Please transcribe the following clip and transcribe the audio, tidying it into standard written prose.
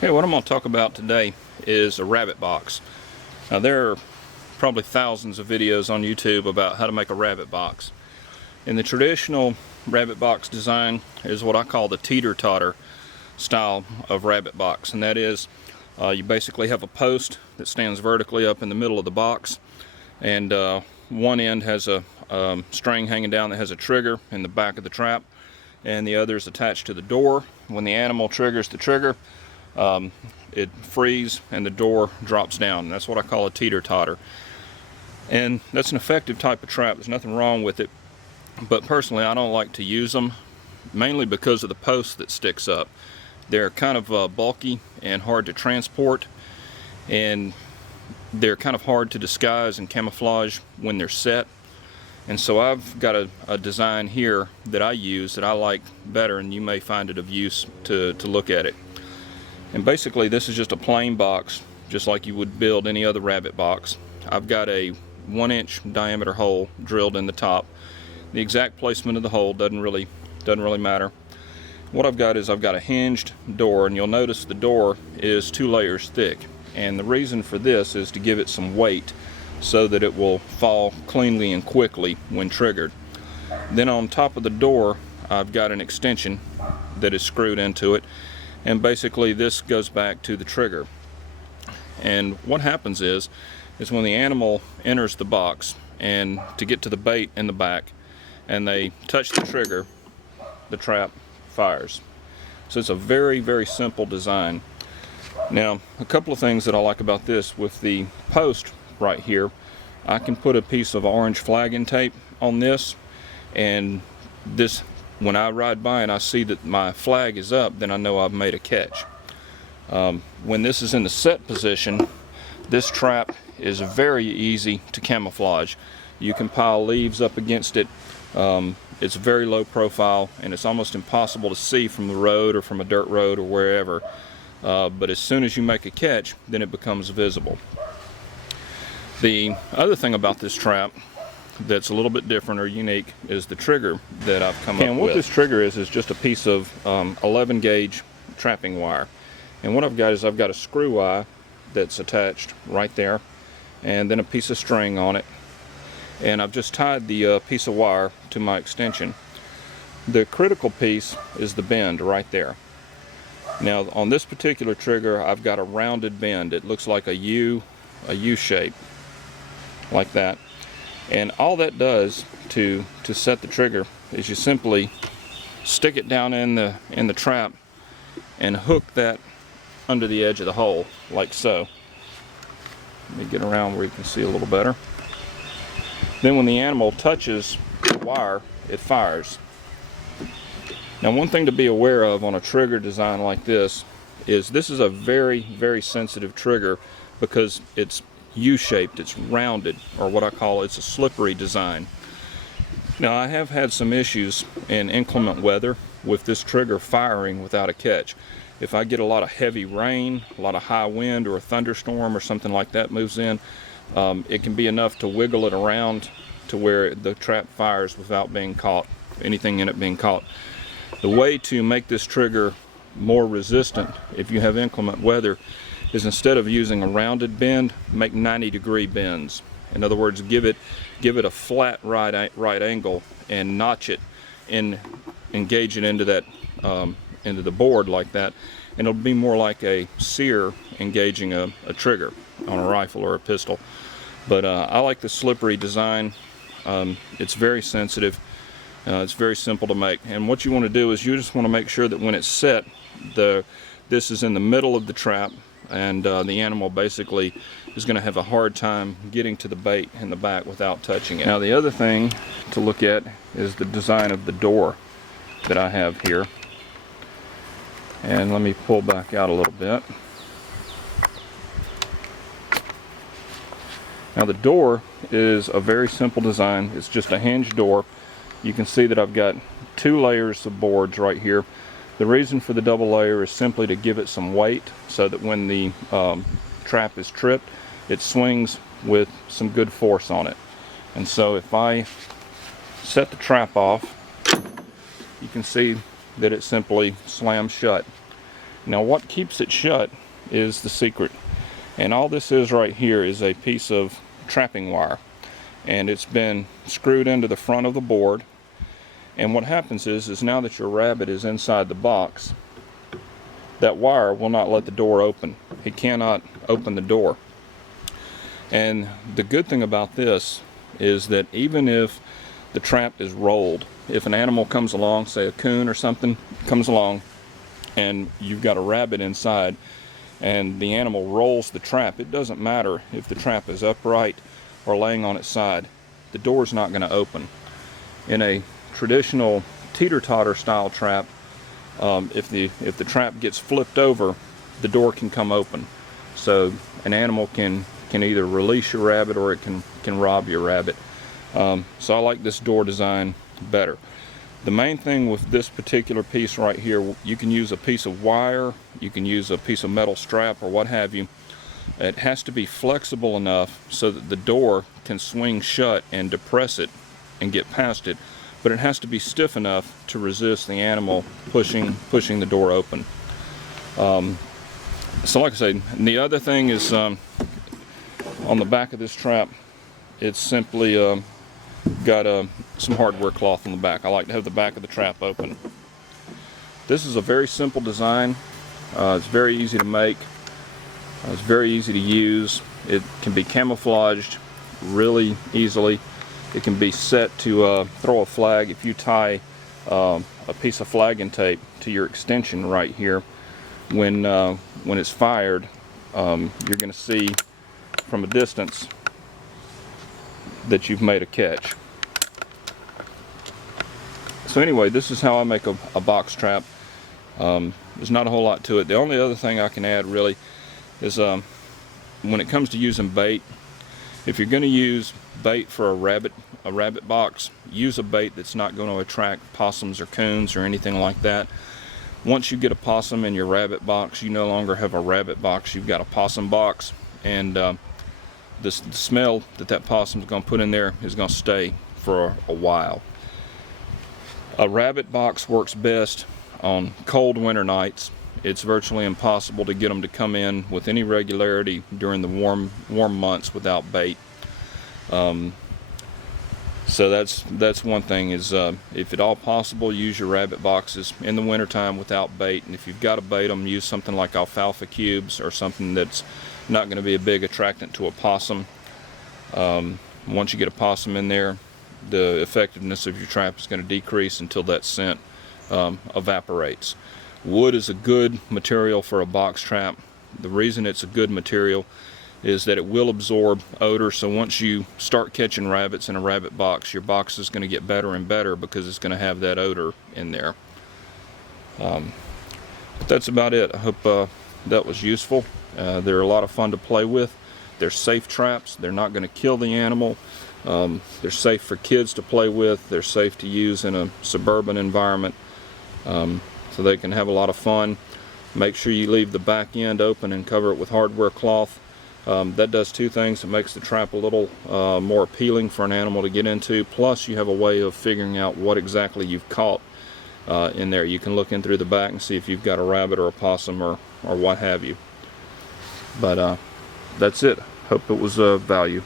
Okay, what I'm going to talk about today is a rabbit box. Now there are probably thousands of videos on YouTube about how to make a rabbit box. In the traditional rabbit box design is what I call the teeter-totter style of rabbit box, and that is you basically have a post that stands vertically up in the middle of the box, and one end has a string hanging down that has a trigger in the back of the trap, and the other is attached to the door. When the animal triggers the trigger, it frees and the door drops down. That's what I call a teeter-totter, and that's an effective type of trap. There's nothing wrong with it, but personally I don't like to use them, mainly because of the post that sticks up. They're kind of bulky and hard to transport, and they're kind of hard to disguise and camouflage when they're set. And so I've got a design here that I use that I like better, and you may find it of use to look at it. And basically this is just a plain box, just like you would build any other rabbit box. I've got a 1-inch diameter hole drilled in the top. The exact placement of the hole doesn't really matter. What I've got is I've got a hinged door, and you'll notice the door is 2 layers thick. And the reason for this is to give it some weight so that it will fall cleanly and quickly when triggered. Then on top of the door I've got an extension that is screwed into it, and basically this goes back to the trigger. And what happens is when the animal enters the box and to get to the bait in the back and they touch the trigger, the trap fires. So it's a very, very simple design. Now, a couple of things that I like about this: with the post right here, I can put a piece of orange flagging tape on this, and this, when I ride by and I see that my flag is up, then I know I've made a catch. When this is in the set position, this trap is very easy to camouflage. You can pile leaves up against it. It's very low profile, and it's almost impossible to see from the road or from a dirt road or wherever. But as soon as you make a catch, then it becomes visible. The other thing about this trap that's a little bit different or unique is the trigger that I've come up with. And what this trigger is just a piece of 11 gauge trapping wire. And what I've got is I've got a screw eye that's attached right there, and then a piece of string on it. And I've just tied the piece of wire to my extension. The critical piece is the bend right there. Now on this particular trigger I've got a rounded bend. It looks like a U shape, like that. And all that does to set the trigger is you simply stick it down in the trap and hook that under the edge of the hole, like so. Let me get around where you can see a little better. Then when the animal touches the wire, it fires. Now, one thing to be aware of on a trigger design like this is a very, very sensitive trigger, because it's U-shaped, it's rounded, or what I call it's a slippery design. Now, I have had some issues in inclement weather with this trigger firing without a catch. If I get a lot of heavy rain, a lot of high wind, or a thunderstorm or something like that moves in, it can be enough to wiggle it around to where the trap fires without being caught, anything in it being caught. The way to make this trigger more resistant if you have inclement weather is, instead of using a rounded bend, make 90-degree bends. In other words, give it a flat right angle and notch it and engage it into that into the board like that, and it'll be more like a sear engaging a trigger on a rifle or a pistol. But I like the slippery design. It's very sensitive. It's very simple to make, and what you want to do is you just want to make sure that when it's set, this is in the middle of the trap, and the animal basically is going to have a hard time getting to the bait in the back without touching it. Now, the other thing to look at is the design of the door that I have here. And let me pull back out a little bit. Now, the door is a very simple design. It's just a hinged door. You can see that I've got 2 layers of boards right here. The reason for the double layer is simply to give it some weight, so that when the trap is tripped, it swings with some good force on it. And so if I set the trap off, you can see that it simply slams shut. Now what keeps it shut is the secret. And all this is right here is a piece of trapping wire. And it's been screwed into the front of the board. And what happens is now that your rabbit is inside the box, that wire will not let the door open. He cannot open the door. And the good thing about this is that even if the trap is rolled, if an animal comes along, say a coon or something comes along, and you've got a rabbit inside, and the animal rolls the trap, it doesn't matter if the trap is upright or laying on its side, the door's not going to open. In a traditional teeter-totter style trap, if the trap gets flipped over, the door can come open. So an animal can either release your rabbit or it can rob your rabbit. So I like this door design better. The main thing with this particular piece right here, you can use a piece of wire, you can use a piece of metal strap or what have you. It has to be flexible enough so that the door can swing shut and depress it and get past it, but it has to be stiff enough to resist the animal pushing the door open. So like I said, and the other thing is on the back of this trap, it's simply got some hardware cloth on the back. I like to have the back of the trap open. This is a very simple design. It's very easy to make. It's very easy to use. It can be camouflaged really easily. It can be set to throw a flag. If you tie a piece of flagging tape to your extension right here, when it's fired, you're going to see from a distance that you've made a catch. So anyway, this is how I make a box trap. There's not a whole lot to it. The only other thing I can add really is when it comes to using bait, if you're going to use bait for a rabbit box, use a bait that's not going to attract possums or coons or anything like that. Once you get a possum in your rabbit box, you no longer have a rabbit box, you've got a possum box, and the smell that possum is going to put in there is going to stay for a while. A rabbit box works best on cold winter nights. It's virtually impossible to get them to come in with any regularity during the warm months without bait. So that's one thing is if at all possible, use your rabbit boxes in the wintertime without bait. And if you've got to bait them, use something like alfalfa cubes or something that's not going to be a big attractant to a possum. Once you get a possum in there, the effectiveness of your trap is going to decrease until that scent evaporates. Wood is a good material for a box trap. The reason it's a good material is that it will absorb odor, so once you start catching rabbits in a rabbit box, your box is going to get better and better because it's going to have that odor in there. But that's about it. I hope that was useful. They're a lot of fun to play with. They're safe traps. They're not going to kill the animal. They're safe for kids to play with. They're safe to use in a suburban environment, so they can have a lot of fun. Make sure you leave the back end open and cover it with hardware cloth. That does two things. It makes the trap a little more appealing for an animal to get into, plus you have a way of figuring out what exactly you've caught in there. You can look in through the back and see if you've got a rabbit or a possum or what have you. But that's it. Hope it was of value.